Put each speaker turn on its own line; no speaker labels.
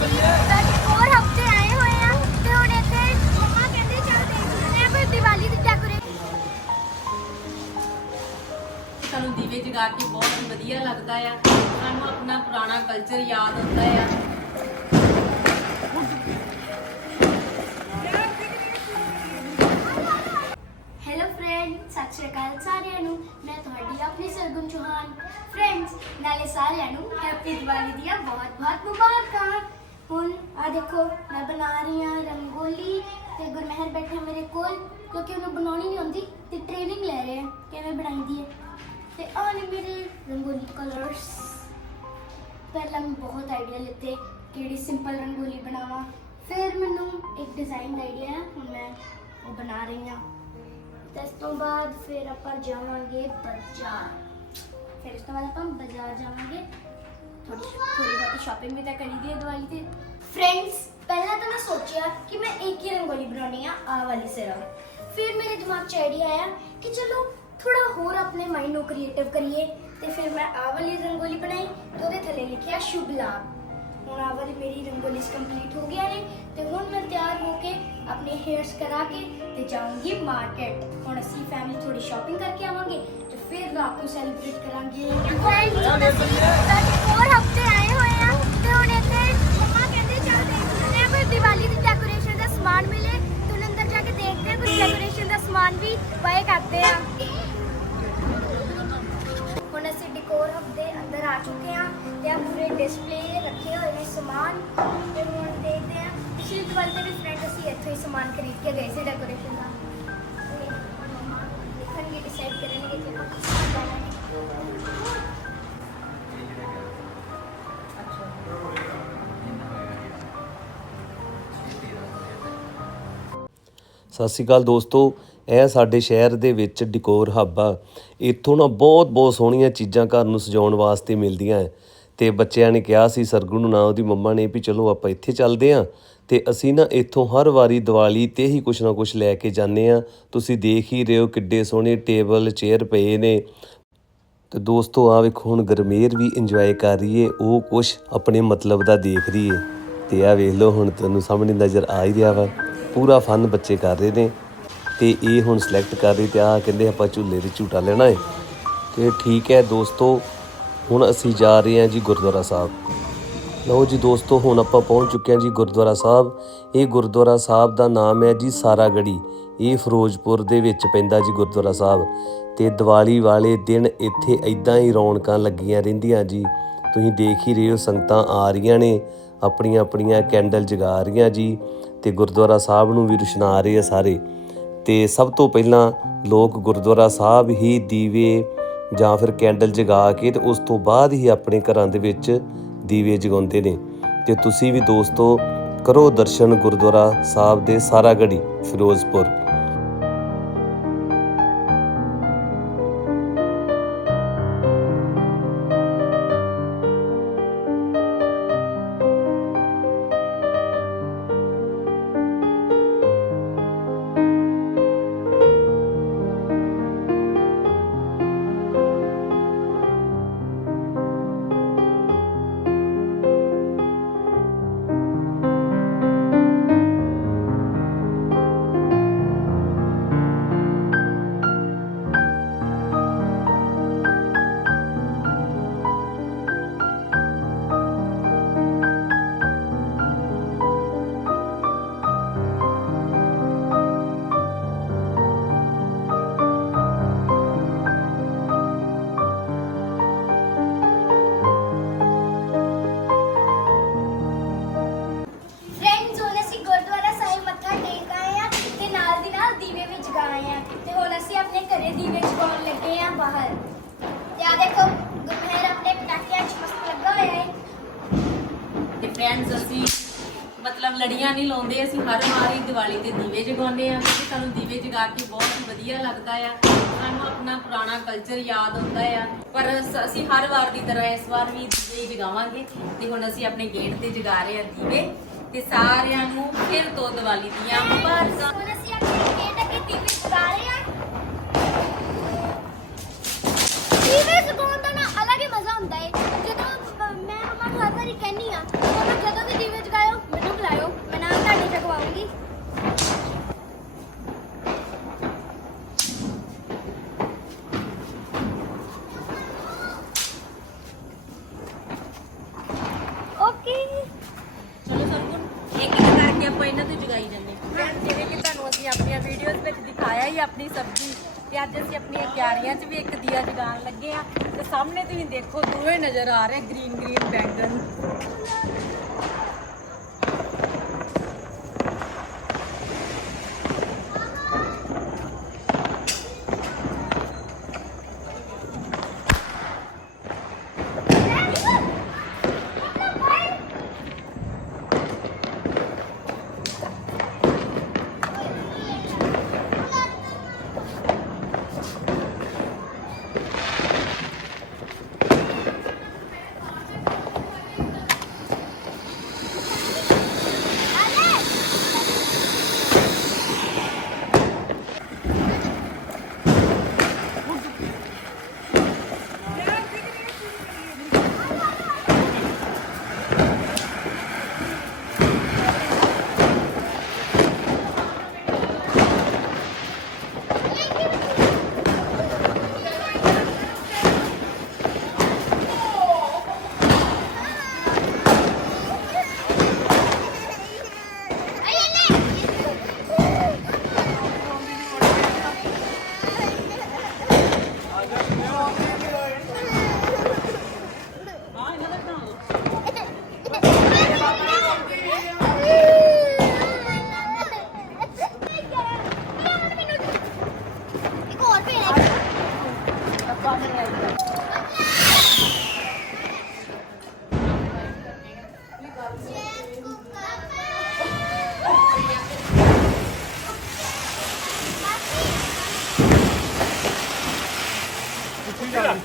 ਹੋਰ ਹਫ਼ਤੇ ਆਏ ਹੋਏ ਆ ਤੇ ਹੁਣ ਇੱਥੇ ਮੰਮਾ ਕਹਿੰਦੇ ਚੱਲ ਦੇਖ ਲੈਂਦੇ ਆ ਕੋਈ ਦੀਵਾਲੀ ਦੀ ਡੈਕੋਰੇਸ਼ਨ
ਸਾਨੂੰ ਦੀਵੇ ਜਗਾ ਕੇ ਬਹੁਤ ਵਧੀਆ ਲੱਗਦਾ ਆ। ਸਾਨੂੰ ਆਪਣਾ ਪੁਰਾਣਾ ਕਲਚਰ ਯਾਦ ਆਉਂਦਾ ਆ।
ਹੈਲੋ ਫਰੈਂਡ ਸਤਿ ਸ਼੍ਰੀ ਅਕਾਲ ਸਾਰਿਆਂ ਨੂੰ। ਮੈਂ ਤੁਹਾਡੀ ਆਪਣੀ ਸਰਗੁਣ ਚੌਹਾਨ। ਫਰੈਂਡਸ ਨਾਲੇ ਸਾਰਿਆਂ ਨੂੰ ਹੈਪੀ ਦੀਵਾਲੀ ਦੀਆਂ ਬਹੁਤ-ਬਹੁਤ ਮੁਬਾਰਕਾਂ। ਹੁਣ ਆ ਦੇਖੋ, ਮੈਂ ਬਣਾ ਰਹੀ ਹਾਂ ਰੰਗੋਲੀ ਤੇ ਗੁਰਮਹਿਰ ਬੈਠਾ ਮੇਰੇ ਕੋਲ, ਕਿਉਂਕਿ ਉਹਨੂੰ ਬਣਾਉਣੀ ਨਹੀਂ ਆਉਂਦੀ ਤੇ ਟ੍ਰੇਨਿੰਗ ਲੈ ਰਹੇ ਆ ਕਿਵੇਂ ਬਣਾਈਦੀ ਹੈ। ਤੇ ਆਹ ਨੇ ਮੇਰੇ ਰੰਗੋਲੀ ਕਲਰਸ ਪਹਿਲਾਂ ਮੈਂ ਬਹੁਤ ਆਈਡੀਆ ਲਿੱਤੇ ਕਿਹੜੀ ਸਿੰਪਲ ਰੰਗੋਲੀ ਬਣਾਵਾਂ। ਫਿਰ ਮੈਨੂੰ ਇੱਕ ਡਿਜ਼ਾਈਨ ਦਾ ਆਈਡੀਆ ਹੈ, ਹੁਣ ਮੈਂ ਉਹ ਬਣਾ ਰਹੀ ਹਾਂ। ਤੇ ਇਸ ਤੋਂ ਬਾਅਦ ਫਿਰ ਆਪਾਂ ਜਾਵਾਂਗੇ ਬਾਜ਼ਾਰ। ਫਿਰ ਇਸ ਤੋਂ ਬਾਅਦ ਆਪਾਂ ਬਾਜ਼ਾਰ ਜਾਵਾਂਗੇ। ਥੋੜੀ ਥੋੜੀ ਬਹੁਤੀ ਸ਼ਾਪਿੰਗ ਵੀ ਤਾਂ ਕਰੀਦੀ ਹੈ ਦਿਵਾਲੀ ਤੇ। ਫਰੈਂਡਸ ਪਹਿਲਾਂ ਤਾਂ ਮੈਂ ਸੋਚਿਆ ਕਿ ਮੈਂ ਇੱਕ ਹੀ ਰੰਗੋਲੀ ਬਣਾਉਣੀ ਆ ਆ ਵਾਲੀ ਸਿਰਾਂ ਫਿਰ ਮੇਰੇ ਦਿਮਾਗ 'ਚ ਆਈਡੀਆ ਆਇਆ ਕਿ ਚਲੋ ਥੋੜਾ ਹੋਰ ਆਪਣੇ ਮਾਈਂਡ ਨੂੰ ਕ੍ਰੀਏਟਿਵ ਕਰੀਏ ਤੇ ਫਿਰ ਮੈਂ ਆ ਵਾਲੀ ਰੰਗੋਲੀ ਬਣਾਈ ਤੇ ਉਹਦੇ ਥੱਲੇ ਲਿਖਿਆ ਸ਼ੁਭ ਲਾਭ। ਹੁਣ ਆ ਵਾਲੀ ਮੇਰੀ ਰੰਗੋਲੀ ਕੰਪਲੀਟ ਹੋ ਗਿਆ ਨੇ ਤੇ ਹੁਣ ਮੈਂ ਤਿਆਰ ਹੋ ਕੇ ਆਪਣੇ ਹੇਅਰਸ ਕਰਾ ਕੇ ਤੇ ਜਾਊਂਗੀ ਮਾਰਕੀਟ ਹੁਣ ਅਸੀਂ ਫੈਮਿਲੀ ਥੋੜੀ ਸ਼ਾਪਿੰਗ ਕਰਕੇ ਆਵਾਂਗੇ ਤੇ ਫਿਰ ਰਾਤ ਨੂੰ ਸੈਲੀਬ੍ਰੇਟ ਕਰਾਂਗੇ। ਹੋਰ ਹਫ਼ਤੇ ਆਏ ਹੋਏ ਆ। ਤੇ ਹੁਣ ਇੱਥੇ ਮੰਮਾ ਕਹਿੰਦੇ ਚੱਲ ਦੇਖ ਲੈਂਦੇ ਆ ਕੋਈ ਦੀਵਾਲੀ ਦੀ ਡੈਕੋਰੇਸ਼ਨ ਦਾ ਸਮਾਨ ਮਿਲੇ। ਤੇ ਹੁਣ ਅੰਦਰ ਜਾ ਕੇ ਦੇਖਦੇ ਆ ਕੁਝ ਡੈਕੋਰੇਸ਼ਨ ਦਾ ਸਮਾਨ ਵੀ ਬਾਏ ਕਰਦੇ ਆ। ਹੁਣ ਅਸੀਂ ਡਿਕੋਰ ਦੇ ਅੰਦਰ ਆ ਚੁੱਕੇ ਤੇ ਆ, ਪੂਰੇ ਡਿਸਪਲੇ ਰੱਖੇ ਹੋਏ ਨੇ ਸਮਾਨ। ਤੇ ਹੁਣ ਦੇਖਦੇ ਹਾਂ ਪਿਛਲੀ ਦੀਵਾਲੀ ਤੇ ਵੀ ਫਰੈਂਡ ਅਸੀਂ ਇੱਥੋਂ ਹੀ ਸਮਾਨ ਖਰੀਦ ਕੇ ਗਏ ਸੀ ਡੈਕੋਰੇਸ਼ਨ ਦਾ। ਤੇ ਹੁਣ ਮੰਮਾ ਦੇਖਣਗੇ ਡਿਸਾਈਡ ਕਰਨਗੇ ਕਿ ਆਪਾਂ ਕਿਸ ਤਰ੍ਹਾਂ ਹੈ।
ਸਤਿ ਸ਼੍ਰੀ ਅਕਾਲ ਦੋਸਤੋ, ਇਹ ਸਾਡੇ ਸ਼ਹਿਰ ਦੇ ਵਿੱਚ ਡਿਕੋਰ ਹੱਬ ਆ। ਇੱਥੋਂ ਨਾ ਬਹੁਤ ਬਹੁਤ ਸੋਹਣੀਆਂ ਚੀਜ਼ਾਂ ਘਰ ਨੂੰ ਸਜਾਉਣ ਵਾਸਤੇ ਮਿਲਦੀਆਂ ਹੈ। ਤੇ ਬੱਚਿਆਂ ਨੇ ਕਿਹਾ ਸੀ, ਸਰਗੁਣ ਨੂੰ ਨਾ ਉਹਦੀ ਮੰਮਾ ਨੇ ਵੀ ਚਲੋ ਆਪਾਂ ਇੱਥੇ ਚੱਲਦੇ ਆਂ ਤੇ ਅਸੀਂ ਨਾ ਇੱਥੋਂ ਹਰ ਵਾਰੀ ਦੀਵਾਲੀ ਤੇ ਹੀ ਕੁਛ ਨਾ ਕੁਛ ਲੈ ਕੇ ਜਾਂਦੇ ਆ ਤੁਸੀਂ ਦੇਖ ਹੀ ਰਹੇ ਹੋ ਕਿੱਡੇ ਸੋਹਣੇ ਟੇਬਲ, ਚੇਅਰ ਪਏ ਨੇ। ਤੇ ਦੋਸਤੋ ਆ ਵੇਖੋ, ਹੁਣ ਗਰਮੇਰ ਵੀ ਇੰਜੋਏ ਕਰ ਰਹੀ ਏ। ਉਹ ਕੁਛ ਆਪਣੇ ਮਤਲਬ ਦਾ ਦੇਖ ਰਹੀ ਏ। ਤੇ ਆ ਵੇਖ ਲਓ, ਹੁਣ ਤੁਹਾਨੂੰ ਸਾਹਮਣੇ ਨਜ਼ਰ ਆ ਹੀ ਰਿਹਾ ਵਾ। ਪੂਰਾ ਫਨ ਬੱਚੇ ਕਰ ਰਹੇ ਨੇ। ਤੇ ਇਹ ਹੁਣ ਸਿਲੈਕਟ ਕਰ ਰਹੀ ਤੇ ਆ ਕਹਿੰਦੇ ਆਪਾਂ ਝੂਲੇ ਤੇ ਝੂਟਾ ਲੈਣਾ ਏ। ਤੇ ਠੀਕ ਹੈ ਦੋਸਤੋ ਹੁਣ ਅਸੀਂ ਜਾ ਰਹੇ ਹਾਂ ਜੀ ਗੁਰਦੁਆਰਾ ਸਾਹਿਬ। ਲਓ ਜੀ ਦੋਸਤੋ, ਹੁਣ ਆਪਾਂ ਪਹੁੰਚ ਚੁੱਕੇ ਹਾਂ ਜੀ ਗੁਰਦੁਆਰਾ ਸਾਹਿਬ। ਇਹ ਗੁਰਦੁਆਰਾ ਸਾਹਿਬ ਦਾ ਨਾਮ ਹੈ ਜੀ ਸਾਰਾਗੜੀ। ਇਹ ਫਿਰੋਜ਼ਪੁਰ ਦੇ ਵਿੱਚ ਪੈਂਦਾ ਜੀ ਗੁਰਦੁਆਰਾ ਸਾਹਿਬ। ਤੇ ਦੀਵਾਲੀ ਵਾਲੇ ਦਿਨ ਇੱਥੇ ਇਦਾਂ ਹੀ ਰੌਣਕਾਂ ਲੱਗੀਆਂ ਰਹਿੰਦੀਆਂ ਜੀ। ਤੁਸੀਂ ਦੇਖ ਹੀ ਰਹੇ ਹੋ, ਸੰਗਤਾਂ ਆ ਰਹੀਆਂ ਨੇ ਆਪਣੀਆਂ ਆਪਣੀਆਂ ਕੈਂਡਲ ਜਗਾ ਰਹੀਆਂ ਜੀ। ਤੇ ਗੁਰਦੁਆਰਾ ਸਾਹਿਬ ਨੂੰ ਵੀ ਰੁਸ਼ਨਾ ਰਹੇ ਆ ਸਾਰੇ। ਤੇ ਸਭ ਤੋਂ ਪਹਿਲਾਂ ਲੋਕ ਗੁਰਦੁਆਰਾ ਸਾਹਿਬ ਹੀ ਦੀਵੇ ਜਾਂ ਫਿਰ ਕੈਂਡਲ ਜਗਾ ਕੇ ਤੇ ਉਸ ਤੋਂ ਬਾਅਦ ਹੀ ਆਪਣੇ ਘਰਾਂ ਦੇ ਵਿੱਚ ਦੀਵੇ ਜਗਾਉਂਦੇ ਨੇ। ਤੇ ਤੁਸੀਂ ਵੀ ਦੋਸਤੋ ਕਰੋ ਦਰਸ਼ਨ ਗੁਰਦੁਆਰਾ ਸਾਹਿਬ ਦੇ ਸਾਰਾਗੜੀ, ਫਿਰੋਜ਼ਪੁਰ।
ਫਰੈਂਡਸ ਅਸੀਂ
ਮਤਲਬ ਲੜੀਆਂ ਨਹੀਂ ਲਾਉਂਦੇ, ਅਸੀਂ ਹਰ ਵਾਰੀ ਦੀਵਾਲੀ ਤੇ ਦੀਵੇ ਜਗਾਉਂਦੇ ਆ ਕਿਉਂਕਿ ਸਾਨੂੰ ਦੀਵੇ ਜਗਾ ਕੇ ਬਹੁਤ ਵਧੀਆ ਲੱਗਦਾ ਆ। ਸਾਨੂੰ ਆਪਣਾ ਪੁਰਾਣਾ ਕਲਚਰ ਯਾਦ ਆਉਂਦਾ ਆ। ਪਰ ਸ- ਅਸੀਂ ਹਰ ਵਾਰ ਦੀ ਤਰ੍ਹਾਂ ਇਸ ਵਾਰ ਵੀ ਦੀਵੇ ਹੀ ਜਗਾਵਾਂਗੇ ਤੇ ਹੁਣ ਅਸੀਂ ਆਪਣੇ ਗੇਟ ਤੇ ਜਗਾ ਰਹੇ ਆ ਦੀਵੇ ਤੇ ਸਾਰਿਆਂ ਨੂੰ ਫਿਰ ਤੋਂ ਦੀਵਾਲੀ ਦੀਆਂ ਮੁਬਾਰਕਾਂ।
ਹੁਣ ਅਸੀਂ ਆਪਣੇ ਗੇਟ ਅੱਗੇ ਦੀਵੇ ਜਗਾ ਰਹੇ ਆ ਦੀਵੇ ਜਗਾਉਣ ਦਾ ਨਾ ਅਲੱਗ ਹੀ ਮਜ਼ਾ ਹੁੰਦਾ ਹੈ ਜਦੋਂ ਮ- ਮੈਂ ਮਮਾ ਨੂੰ ਹਰ ਵਾਰੀ ਕਹਿੰਨੀ ਆ ਕਿ ਮੈਂ ਜਦੋਂ ਵੀ ਦੀਵੇ ਜਗਾ
ਆਪਾਂ ਇਹਨਾਂ ਤੋਂ ਜਗਾਈ ਜਾਂਦੇ ਫਰੈਂਡ ਜਿਵੇਂ ਕਿ ਤੁਹਾਨੂੰ ਅਸੀਂ ਆਪਣੀਆਂ ਵੀਡੀਓਜ਼ ਵਿੱਚ ਦਿਖਾਇਆ ਹੀ ਆਪਣੀ ਸਬਜ਼ੀ, ਤੇ ਅੱਜ ਅਸੀਂ ਆਪਣੀਆਂ ਕਿਆਰੀਆਂ 'ਚ ਵੀ ਇੱਕ ਦੀਆ ਜਗਾਉਣ ਲੱਗੇ ਆ ਤੇ ਸਾਹਮਣੇ ਤੁਸੀਂ ਦੇਖੋ, ਦੋਵੇਂ ਨਜ਼ਰ ਆ ਰਹੇ ਗ੍ਰੀਨ ਗ੍ਰੀਨ ਬੈਂਗਨ
ਕਰ